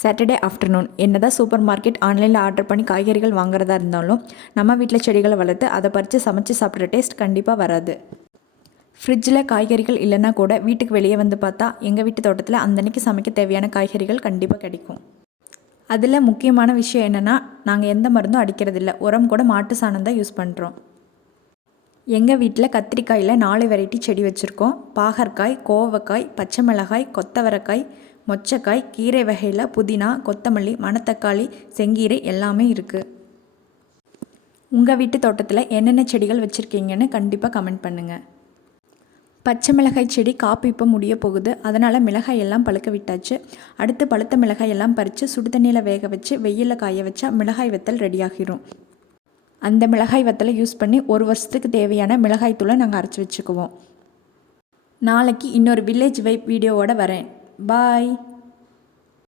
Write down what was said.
Saturday afternoon என்னதான் super market ஆன்லைனில் order பண்ணி காய்கறிகள் வாங்குறதா இருந்தாலும் நம்ம வீட்டில் செடிகளை வளர்த்து அதை பறித்து சமைச்சு சாப்பிட்ற டேஸ்ட் கண்டிப்பாக வராது. ஃப்ரிட்ஜில் காய்கறிகள் இல்லைன்னா கூட வீட்டுக்கு வெளியே வந்து பார்த்தா எங்கள் வீட்டு தோட்டத்தில் அந்தன்னைக்கு சமைக்க தேவையான காய்கறிகள் கண்டிப்பாக கிடைக்கும். அதில் முக்கியமான விஷயம் என்னென்னா, நாங்கள் எந்த மருந்தும் அடிக்கிறதில்ல, உரம் கூட மாட்டு சாணம் தான் யூஸ் பண்ணுறோம். எங்கள் வீட்டில் கத்திரிக்காயில் 4 வெரைட்டி செடி வச்சுருக்கோம். பாகற்காய், கோவக்காய், பச்சை மிளகாய், கொத்தவரைக்காய், மொச்சக்காய், கீரை வகையில் புதினா, கொத்தமல்லி, மணத்தக்காளி, செங்கீரை எல்லாமே இருக்குது. உங்கள் வீட்டு தோட்டத்தில் என்னென்ன செடிகள் வச்சுருக்கீங்கன்னு கண்டிப்பாக கமெண்ட் பண்ணுங்கள். பச்சை மிளகாய் செடி காப்பு இப்போ முடிய போகுது, அதனால் மிளகாய் எல்லாம் பழுக்க விட்டாச்சு. அடுத்து பழுத்த மிளகாய் எல்லாம் பறித்து சுடு தண்ணியில் வேக வச்சு வெயிலில் காய வச்சா மிளகாய் வத்தல் ரெடியாகிரும். அந்த மிளகாய் வத்தலை யூஸ் பண்ணி 1 வருஷத்துக்கு தேவையான மிளகாய் தூளை நாங்கள் அரைச்சி வச்சுக்குவோம். நாளைக்கு இன்னொரு வில்லேஜ் வைப் வீடியோவோடு வரேன். பாய்.